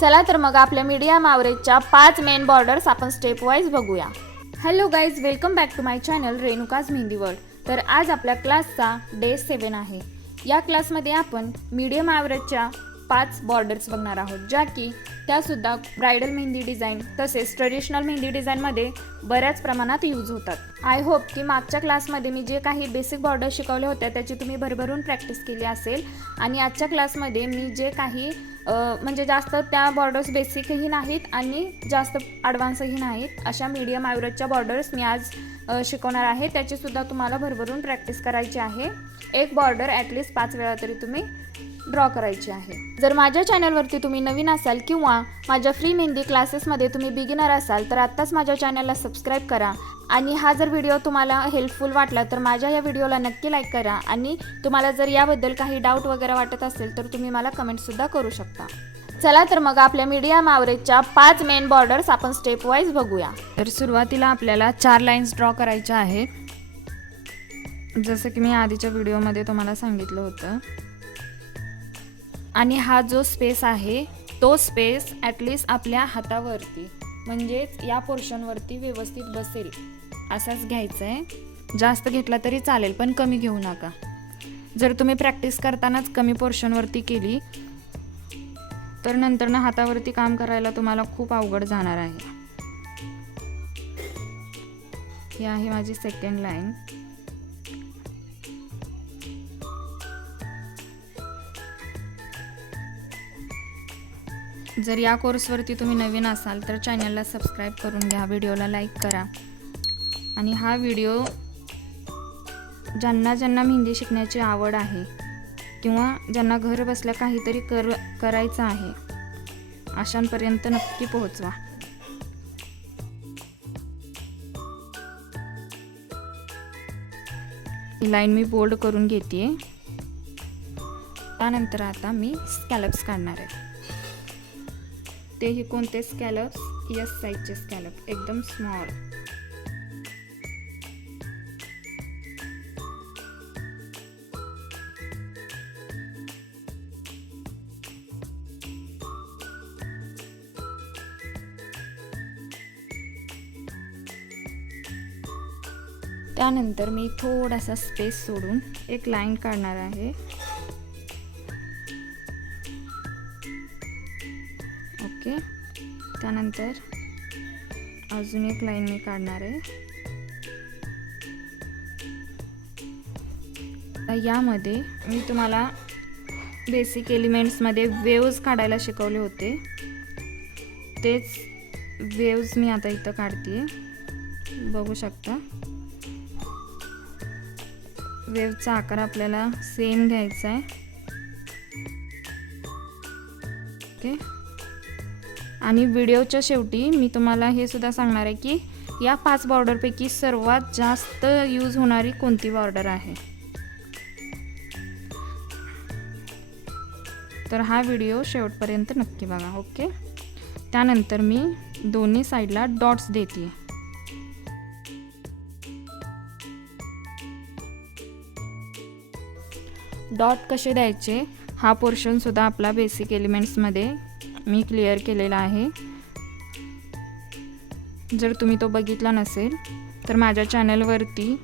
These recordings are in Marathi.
चला तर मग आपल्या मीडियम ॲव्हरेजच्या 5 मेन बॉर्डर्स आपण स्टेप वाईज बघूया। Hello guys, welcome back to my channel Renuka's mehndi world. तर आज आपल्या क्लासचा डे 7 आहे। या क्लासमध्ये आपण मीडियम ॲव्हरेजच्या 5 बॉर्डर्स बघणार आहोत, ज्या की त्यासुद्धा ब्रायडल मेहंदी डिझाईन तसेच ट्रेडिशनल मेहंदी डिझाईनमध्ये बऱ्याच प्रमाणात यूज होतात। आय होप की मागच्या क्लासमध्ये मी जे काही बेसिक बॉर्डर शिकवले होते त्याची तुम्ही भरभरून प्रॅक्टिस केली असेल आणि आजच्या क्लासमध्ये मी जे काही म्हणजे जास्त त्या बॉर्डर्स बेसिकही नाहीत आणि जास्त ॲडव्हान्सही नाहीत अशा मीडियम ॲव्हरेजच्या बॉर्डर्स मी आज शिकवणार आहे। त्याचीसुद्धा तुम्हाला भरभरून प्रॅक्टिस करायची आहे। एक बॉर्डर ॲटलिस्ट 5 वेळा तरी तुम्ही ड्रॉ करायची आहे। जर माझ्या चॅनलवरती तुम्ही नवीन असाल किंवा माझ्या फ्री मेहंदी क्लासेसमध्ये तुम्ही बिगिनर असाल तर आत्ताच माझ्या चॅनलला सबस्क्राईब करा आणि हा जर व्हिडिओ तुम्हाला हेल्पफुल वाटला तर माझ्या या व्हिडिओला नक्की लाईक करा आणि तुम्हाला जर याबद्दल काही डाऊट वगैरे वाटत असेल तर तुम्ही मला कमेंटसुद्धा करू शकता। चला तर मग आपल्या मीडियम ॲव्हरेजच्या 5 मेन बॉर्डर्स आपण स्टेप वाईज बघूया। तर सुरुवातीला आपल्याला 4 लाईन्स ड्रॉ करायच्या आहेत, जसं की मी आधीच्या व्हिडिओमध्ये तुम्हाला सांगितलं होतं। आणि हा जो स्पेस आहे तो स्पेस ॲटलिस्ट आपल्या हातावरती म्हणजेच या पोर्शनवरती व्यवस्थित बसेल असाच घ्यायचा आहे। जास्त घेतला तरी चालेल पण कमी घेऊ नका। जर तुम्ही प्रॅक्टिस करतानाच कमी पोर्शनवरती केली तर नंतर ना हातावरती काम करायला तुम्हाला खूप अवघड जाणार आहे। ही आहे माझी सेकंड लाईन। जर या कोर्सवरती तुम्ही नवीन असाल तर चॅनलला सबस्क्राईब करून घ्या, व्हिडिओला लाईक करा आणि हा व्हिडिओ ज्यांना मेहंदी शिकण्याची आवड आहे किंवा ज्यांना घर बसल्या काहीतरी करायचं आहे अशांपर्यंत नक्की पोहोचवा। ही लाईन मी बोल्ड करून घेते। त्यानंतर आता मी स्कॅलप्स काढणार आहे। तेही कोणते स्कॅलप्स? यस साईजचे स्कॅलप, एकदम स्मॉल। त्यानंतर मी थोडासा स्पेस सोडून एक लाईन काढणार आहे। ओके, त्यानंतर अजून एक लाईन मी काढणार आहे। यामध्ये मी तुम्हाला बेसिक एलिमेंट्समध्ये वेव्ज काढायला शिकवले होते, तेच वेव्ज मी आता इथं काढते, बघू शकता। वेव्हचा आकार आपल्याला सेम घ्यायचा आहे। ओके, आणि व्हिडिओच्या शेवटी मी तुम्हाला हे सुद्धा सांगणार आहे की या 5 बॉर्डरपैकी सर्वात जास्त यूज होणारी कोणती बॉर्डर आहे। तर हा व्हिडिओ शेवटपर्यंत नक्की बघा। ओके, त्यानंतर मी दोन्ही साईडला डॉट्स देते। डॉट कसे द्यायचे हा पोर्शन सुद्धा आपला बेसिक एलिमेंट्समध्ये मी क्लिअर केलेला आहे। जर तुम्ही तो बघितला नसेल तर माझ्या चॅनलवरती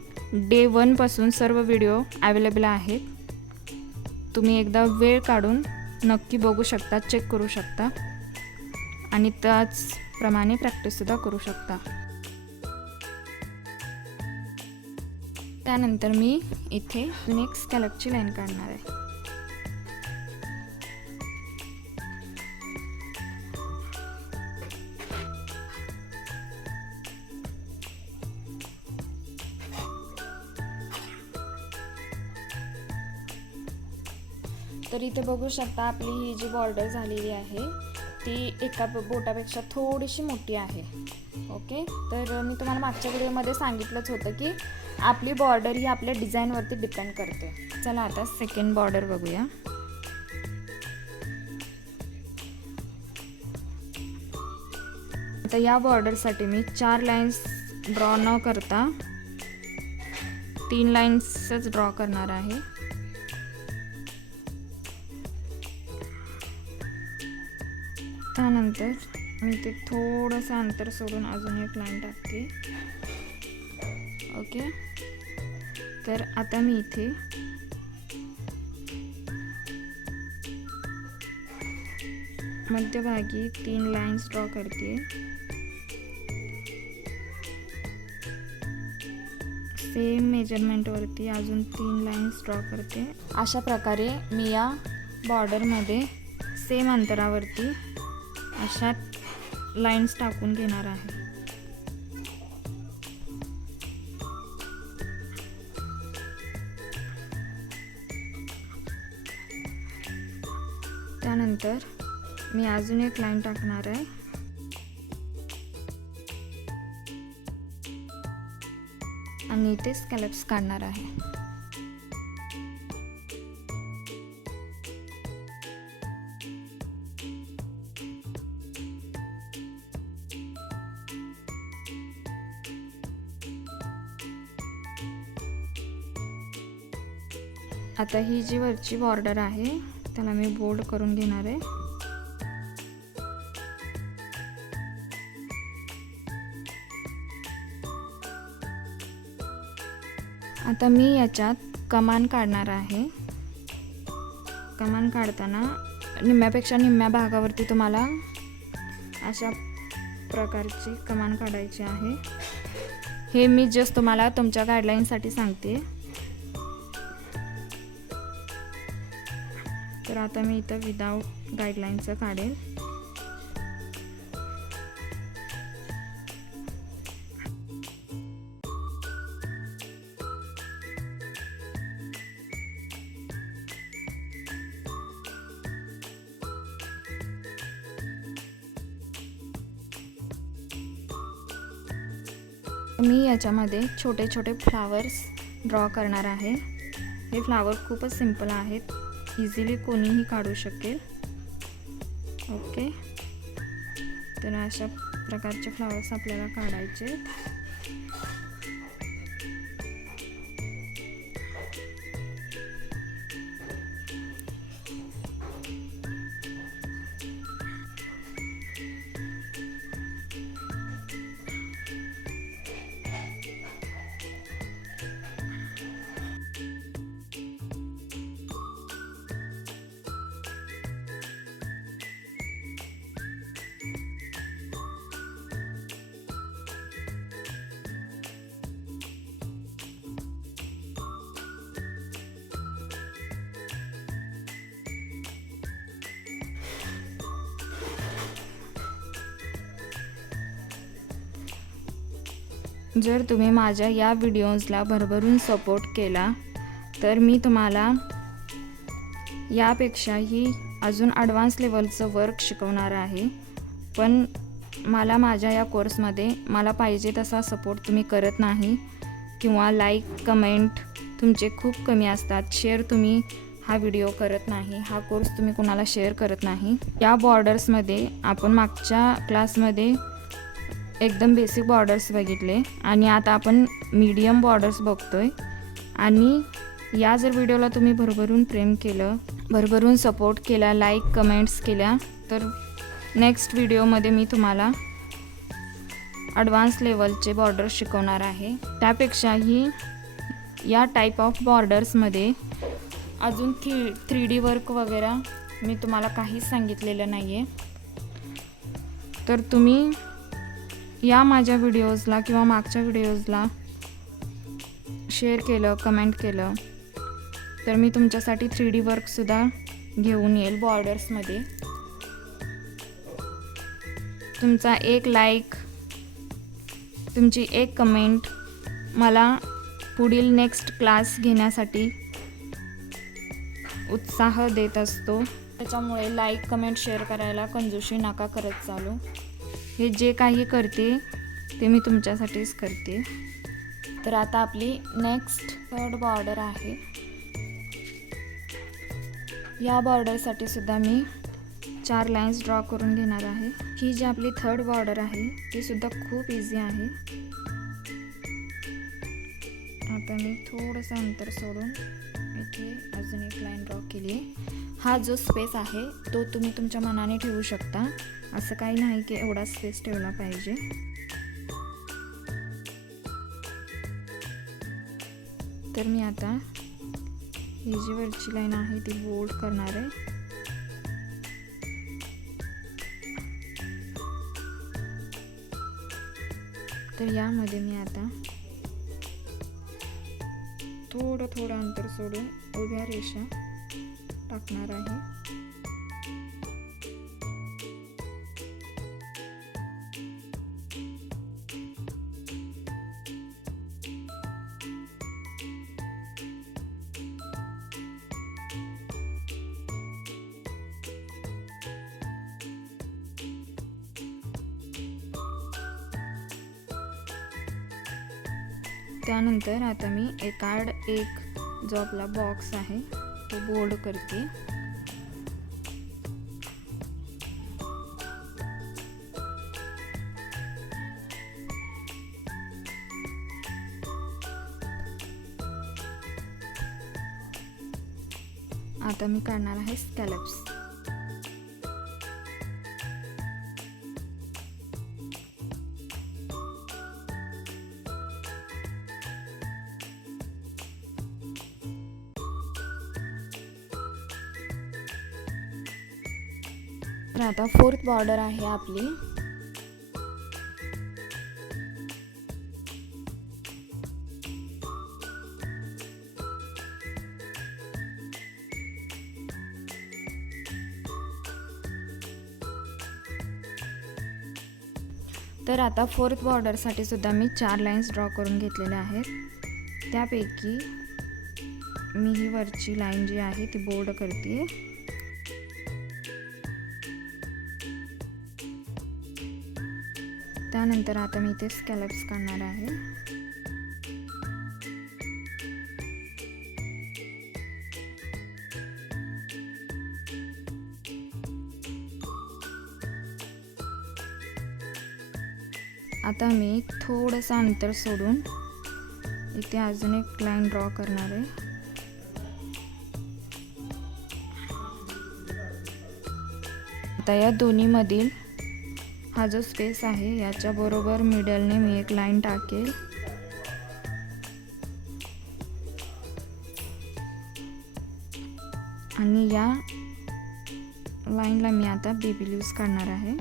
डे 1 पासून सर्व व्हिडिओ अवेलेबल आहेत। तुम्ही एकदा वेळ काढून नक्की बघू शकता, चेक करू शकता आणि त्याचप्रमाणे प्रॅक्टिससुद्धा करू शकता। त्यानंतर मी इथे नेक्स्ट स्कॅलपची लाईन काढणार आहे। तर इथे बघू शकता आपली ही जी बॉर्डर झालेली आहे ती एका बोटापेक्षा थोडीशी मोठी आहे। ओके, तर मी तुम्हाला मागच्या व्हिडिओमध्ये सांगितलंच होतं की आपली बॉर्डर ही आपल्या डिझाईनवरती डिपेंड करते। चला आता सेकंड बॉर्डर बघूया। आता या बॉर्डरसाठी मी 4 लाईन्स ड्रॉ न करता 3 लाईन्सच ड्रॉ करणार आहे। त्यानंतर मी ते थोडंसं अंतर सोडून अजून एक लाईन टाकते. ओके, तर आता मी इथे मध्यभागी 3 लाईन्स ड्रॉ करते. सेम मेजरमेंटवरती अजून 3 लाईन्स ड्रॉ करते. अशा प्रकारे मी या बॉर्डरमध्ये सेम अंतरावरती अशा लाईन्स टाकून घेणार आहे. त्यानंतर मी अजून एक लाईन टाकणार आहे. आणि इथे स्कॅलप्स काढणार आहे. आता ही जी वरची बॉर्डर आहे त्याला मी बोल्ड करून घेणार आहे. आता मी याच्यात कमान काढणार आहे. कमान काढताना निम्म्यापेक्षा निम्म्या भागावरती तुम्हाला अशा प्रकारची कमान काढायची आहे. हे मी जस्ट तुम्हाला तुमच्या गाईडलाईनसाठी सांगते. तर आता मी इथं विदाऊट गाईडलाईनचं काढेल. मी याच्यामध्ये छोटे छोटे फ्लावर्स ड्रॉ करणार आहे. हे फ्लावर खूपच सिंपल आहेत, इझिली कोणीही काढू शकेल. ओके, तर अशा प्रकारचे फ्लावर्स आपल्याला काढायचे. जर तुम्ही माझ्या या व्हिडिओजला भरभरून सपोर्ट केला तर मी तुम्हाला यापेक्षाही अजून ॲडव्हान्स लेवलचं वर्क शिकवणार आहे. पण मला माझ्या या कोर्समध्ये मला पाहिजे तसा सपोर्ट तुम्ही करत नाही, किंवा लाईक कमेंट तुमचे खूप कमी असतात. शेअर तुम्ही हा व्हिडिओ करत नाही, हा कोर्स तुम्ही कोणाला शेअर करत नाही. या बॉर्डर्समध्ये आपण मागच्या क्लासमध्ये एकदम बेसिक बॉर्डर्स बघितले आणि आता आपण मीडियम बॉर्डर्स बघतोय. आणि या जर व्हिडिओला तुम्ही भरभरून प्रेम केलं, भरभरून सपोर्ट केला, लाईक कमेंट्स केल्या, तर नेक्स्ट व्हिडिओमध्ये मी तुम्हाला ॲडव्हान्स लेवलचे बॉर्डर्स शिकवणार आहे. त्यापेक्षाही या टाईप ऑफ बॉर्डर्समध्ये अजून 3D वर्क वगैरे मी तुम्हाला काहीच सांगितलेलं नाही आहे. तर तुम्ही या माझ्या व्हिडिओजला किंवा मागच्या व्हिडिओजला शेअर केलं, कमेंट केलं, तर मी तुमच्यासाठी 3D वर्कसुद्धा घेऊन येईल बॉर्डर्समध्ये. तुमचा एक लाईक, तुमची एक कमेंट मला पुढील नेक्स्ट क्लास घेण्यासाठी उत्साह देत असतो. त्याच्यामुळे लाईक कमेंट शेअर करायला कंजूशी नका करत चालू. हे जे काही करते ते मी तुमच्यासाठीच करते. तर आता आपली नेक्स्ट 3rd बॉर्डर आहे. या बॉर्डरसाठी सुद्धा मी 4 लाईन्स ड्रॉ करून घेणार आहे. ही जी आपली 3rd बॉर्डर आहे ती सुद्धा खूप इझी आहे. आता मी थोडंसं अंतर सोडून इथे अजून एक लाईन ड्रॉ केली आहे. हा जो स्पेस आहे तो तुम्ही तुमच्या मनाने ठेवू शकता, असं काही नाही की एवढा स्पेस ठेवला पाहिजे. तर मी आता ही जी वरची लाईन आहे ती बोल्ड करणार आहे. तर यामध्ये मी आता थोडं अंतर सोडून उभ्या रेषा टाकणार आहे. त्यानंतर आता मी एकाआड एक जो आपला बॉक्स आहे तो बोल्ड करते. आता मी काढणार आहे स्कॅलप्स. तर आता फोर्थ बॉर्डर आहे आपली. तर आता फोर्थ बॉर्डरसाठी सुद्धा मी 4 लाईन्स ड्रॉ करून घेतलेल्या आहेत. त्यापैकी मी ही वरची लाईन जी आहे ती बोल्ड करते. त्यानंतर आता मी इथे स्कॅलप्स काढणार आहे. आता मी थोडंसं अंतर सोडून इथे अजून एक लाईन ड्रॉ करणार आहे. आता या दोन्ही मधील हा जो स्पेस आहे याच्या बरोबर मिडलने मी एक लाईन टाकेल. आणि या लाईनला मी आता बेबी लीव्स काढणार आहे.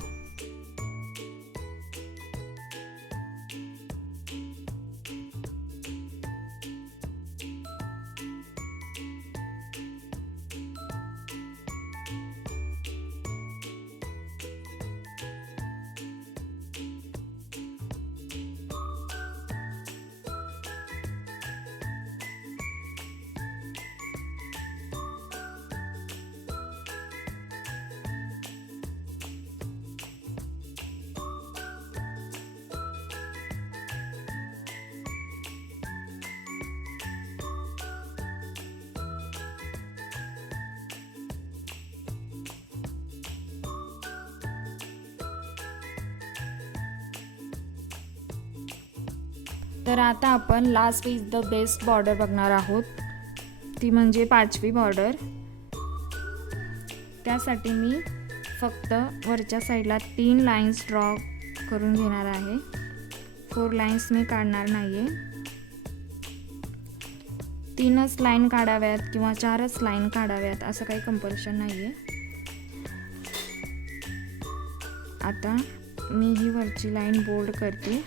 तर आता आपण last is the best border बघणार आहोत, ती म्हणजे 5वी बॉर्डर. त्यासाठी मी फक्त वरच्या साईडला 3 लाईन्स ड्रॉ करून घेणार आहे. 4 लाईन्स मी काढणार नाहीये. 3च लाईन काढाव्यात किंवा 4च लाईन काढाव्यात असं काही कंपल्शन नाहीये. आता मी ही वरची लाईन बोल्ड करते.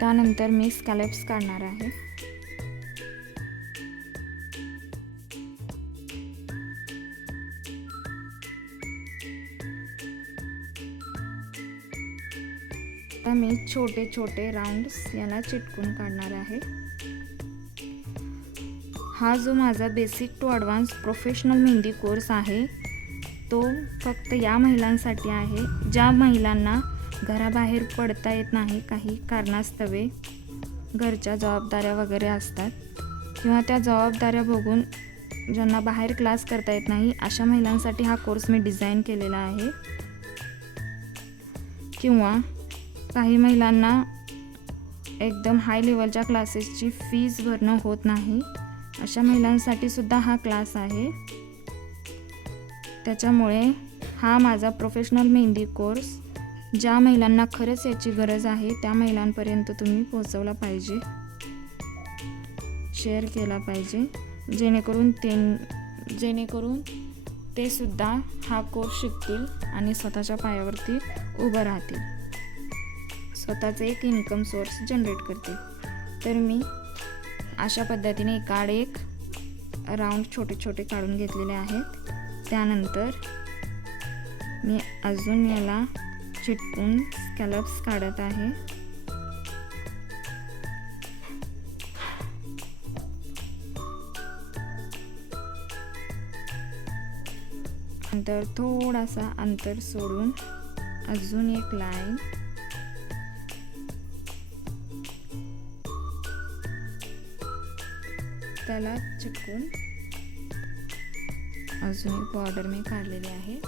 त्यानंतर मी स्कॅलप्स काढणार आहे. आता मी छोटे छोटे राउंड्स याला चिटकून काढणार आहे. हा जो माझा basic to advance professional mehndi course आहे तो फक्त या महिलांसाठी आहे ज्या महिलांना घराबाहेर पडता येत नाही, काही कारणास्तवे घरच्या जबाबदाऱ्या वगैरे असतात किंवा त्या जबाबदाऱ्या बघून ज्यांना बाहेर क्लास करता येत नाही अशा महिलांसाठी हा कोर्स मी डिझाईन केलेला आहे. किंवा काही महिलांना एकदम हाय लेवलच्या क्लासेसची फीज भरणं होत नाही अशा महिलांसाठी सुद्धा हा क्लास आहे. त्याच्यामुळे हा माझा प्रोफेशनल मेहंदी कोर्स ज्या महिलांना खरंच याची गरज आहे त्या महिलांपर्यंत तुम्ही पोहोचवला पाहिजे, शेअर केला पाहिजे, जेणेकरून ते सुद्धा हा कोर्स शिकतील आणि स्वतःच्या पायावरती उभं राहतील, स्वतःचे एक इन्कम सोर्स जनरेट करतील. तर मी अशा पद्धतीने एकाआड एक राऊंड छोटे छोटे काढून घेतलेले आहेत. त्यानंतर मी अजून याला चिटकून स्कॅलप्स काढत आहे. नंतर थोडासा अंतर सोडून अजून एक लाईन, त्याला चिटकून अजून एक बॉर्डर मी काढलेली आहे.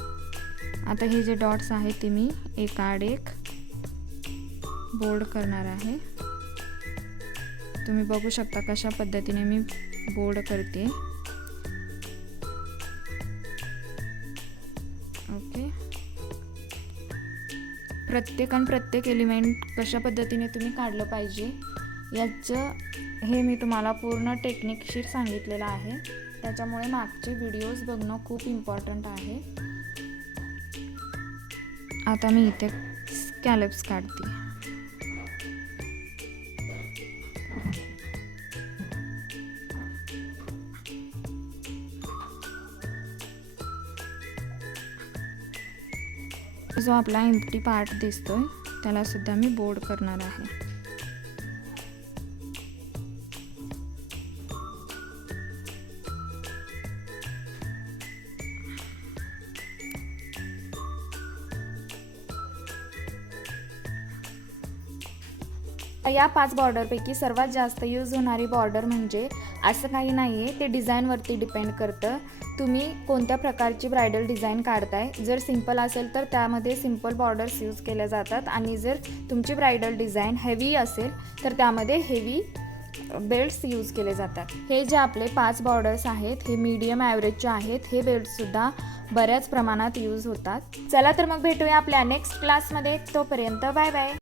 आता हे जे डॉट्स आहेत ते मी एकाआड एक बोल्ड करणार आहे. तुम्ही बघू शकता कशा पद्धतीने मी बोल्ड करते. ओके, प्रत्येक एलिमेंट कशा पद्धतीने तुम्ही काढलं पाहिजे याचं हे मी तुम्हाला पूर्ण टेक्निकशीर सांगितलेलं आहे. त्याच्यामुळे मागचे व्हिडिओज बघणं खूप इम्पॉर्टंट आहे. आता मी इथे स्कॅलप्स काढते. जो आपला एम्प्टी पार्ट दिसतोय त्याला सुद्धा मी बोर्ड करणार आहे. या 5 बॉर्डरपैकी सर्वात जास्त यूज होणारी बॉर्डर म्हणजे असं काही नाही आहे, ते डिझाईनवरती डिपेंड करतं. तुम्ही कोणत्या प्रकारची ब्रायडल डिझाईन काढताय. जर सिंपल असेल तर त्यामध्ये सिंपल बॉर्डर्स यूज केल्या जातात आणि जर तुमची ब्रायडल डिझाईन हेवी असेल तर त्यामध्ये हेवी बेल्ट्स यूज केले जातात. हे जे आपले 5 बॉर्डर्स आहेत हे मीडियम ॲव्हरेजचे आहेत. हे बेल्ट्ससुद्धा बऱ्याच प्रमाणात यूज होतात. चला तर मग भेटूया आपल्या नेक्स्ट क्लासमध्ये. तोपर्यंत बाय बाय.